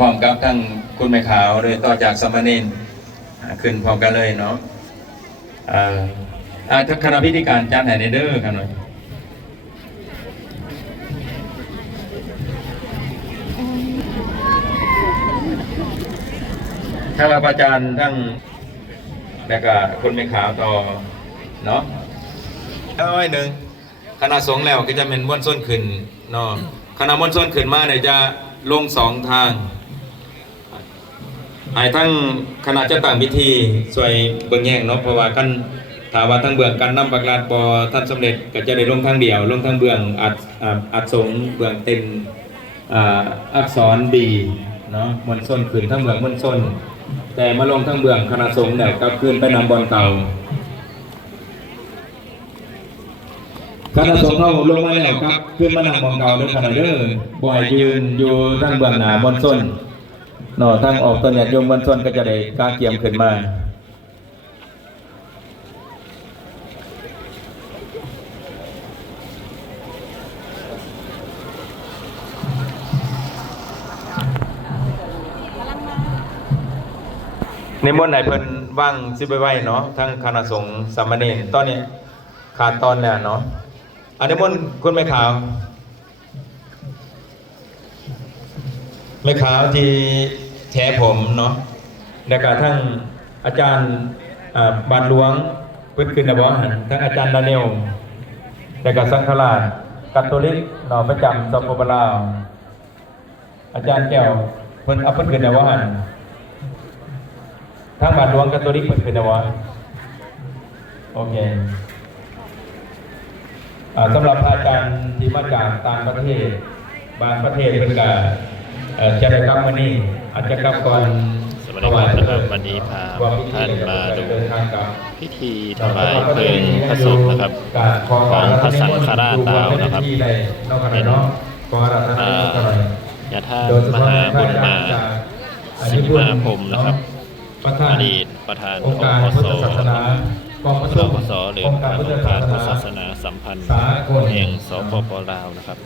พร้อมกับทั้งคุณแม่ขาวโดยต่อจากสมณเณรขึ้นพร้อมกันเลยเนาะคณะพิธีการจัดให้ในเด้อกันหน่อยทั้งอาจารย์ทั้งแล้วก็คุณแม่ขาวต่อเนาะน้อยหนึ่งคณะสงฆ์แล้วก็จะเป็นม้วนส้นขึ้นเนาะคณะม้วนส้นขึ้นมาเนี่ยจะลงสองทางให้ทั้งคณะเจ้าต่างพิธีช่วยเบิ่งแย่งเนาะเพราะว่ากันถามว่าทั้งเบื้องกันนำประกาศปอท่านสำเร็จก็จะได้ลงทางเดียวลงทางเบื้องอัดสงเบื้องเต็มอักษรดีเนาะมวลส้นขึ้นทั้งเบื้องมวลส้นแต่มาลงทั้งเบื้องคณะสงฆ์เนี่ยกลับคืนไปนำบอลเก่าคณะสงฆ์เขาลงมาแล้วครับขึ้นมานำบอลเก่าด้วยขนาดเด้อบ่อยยืนอยู่ทั้งเบื้องหน้าบอลส้นเนาะทางออกตัวเนี่ยโยมบรรชนก็จะได้กาเกียมขึ้นมาในมนต์ไหนเพิ่นว่างสิไปไว้เนาะทั้งคณะสงฆ์สามเณรตอนนี้ขาดตอนแล้วเนาะอันนี้มนต์คุณแม่ขาวแม่ขาวที่แฉผมเนาะแล้วก็ทั้งอาจารย์บานหลวงพื้นขึ้นนะบ่หันทั้งอาจารย์ดาเนลแล้วก็สังฆราชกัตโตลิกเนาะประจำสปปลาวอาจารย์แก้วเพิ่นเอาเพิ่นขึ้นนะบ่หันทั้งบานหลวงกัตโตลิกเพิ่นขึ้นนะบ่โอเคสำหรับอาจารย์ที่มาจากต่างประเทศบางประเทศเพิ่นก็จะได้กลับวันนี้อาจจะกลับก่อนสวัสดีครับวันนี้พาท่านมาดูพิธีถวายเพลิงพระศพนะครับของพระสังฆราชลาวนะครับเป็นยาธามหาบุญมาสิงหาพรหมนะครับอดีตประธานองค์พสองพสหรือองค์การพุทธศาสนาสัมพันธ์แห่งสปป.ลาวนะครับ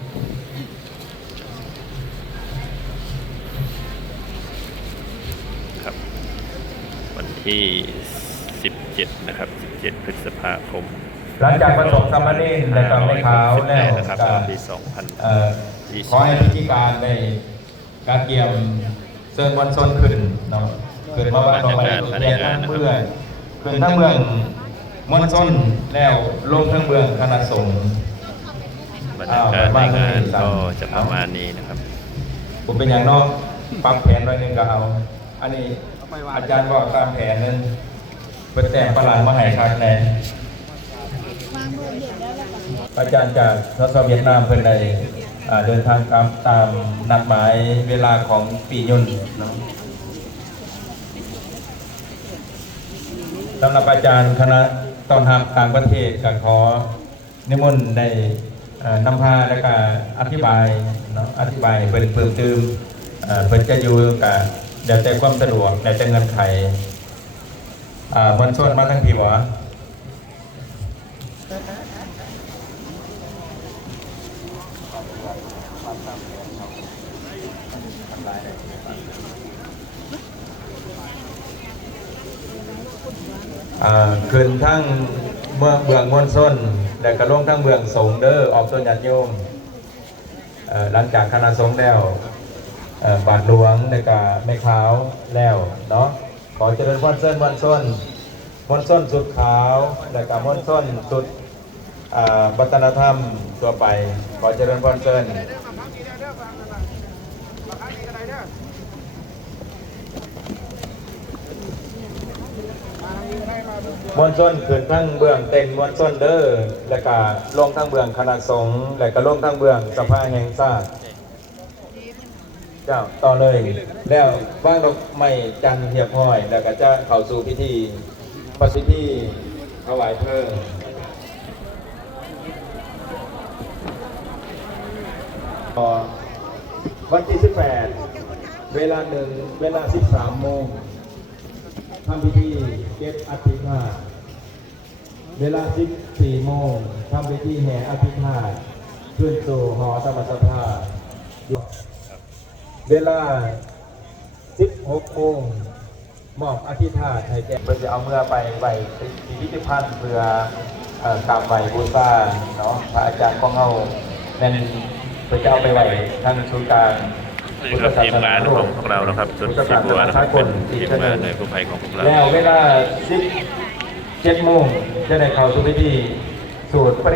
วันที่17นะครับ17พฤษภาคมหลังจากประสบสามเณรและก็แม่ขาวแล้วนะครับปี2020ขอให้พิธีการในการเกี่ยมเชิญมวลชนขึ้นเนาะขึ้นมาว่าเราไปเรียนทั้งเมืองขึ้นทั้งเมืองมวลชนแล้วลงทั้งเมืองคณะสงฆ์บรรยากาศในงานก็จะประมาณนี้นะครับผมเป็นอย่างนอกปรับแผนหน่อยนึงก็เอาอันนี้อาจารย์บอกตามแผนนั้นเป็นแต่งประหลาดมาให้ครั้งแรกอาจารย์จากสสเวียดนามเพิ่นได้เดินทางตามนัดหมายเวลาของปียนต์เนาะสำหรับอาจารย์คณะตอนทางต่างประเทศก็ขอนิมนต์ได้นำพาและก็อธิบายเนาะอธิบายเพิ่มเติมเพิ่นจะอยู่กับเดี๋ยวแต่ความสะดวกแต่เงินไขมวลชนมาทั้งทีวะขึ้นทั้งเมืองมวลชนและกระลงทั้งเมืองสงเด้อออกตัวญาติโยมหลังจากคณะสงฆ์แล้วบาทหลวงในกาแม่ขาวแล้วเนาะขอเจริญพรเส้นมวลชนสุดขาวและกามวลชนสุดวัฒนธรรมตัวไปขอเจริญพรเส้นมวลชนขึ้นทั้งเบื้องเต็มมวลชนเด้อและก็ลงทั้งเบื้องคณะสงฆ์และก็ลงทั้งเบื้องสภาแห่งชาติเจ้าต่อเลยแล้วว่างดอกไม้จันทร์เทียบห้อยแล้วก็จะเข้าสู่พิธีพระพิธีถวายเพลิงวันที่18เวลา13 โมงทำพิธีเก็บอธิษฐานเวลา14 โมงทำพิธีแห่อธิษฐานขึ้นสู่หอธรรมสภาเวลา 6 โมงมอบอธิษฐานให้แก่เพื่อจะเอาเมื่อไปไว้ที่พิพิธภัณฑ์เพื่อกราบไหว้บูชาเนาะพระอาจารย์ของเราแม่นเพื่อจะเอาไปไหว้ทางศูนย์กลาง นี่ครับทีมงานของพวกเรานะครับจุดสีบัวนะครับเป็นทีมงานในกู้ภัยของพวกเรา แล้วเวลา17 โมงจะได้เข้าสู่พิธีสวด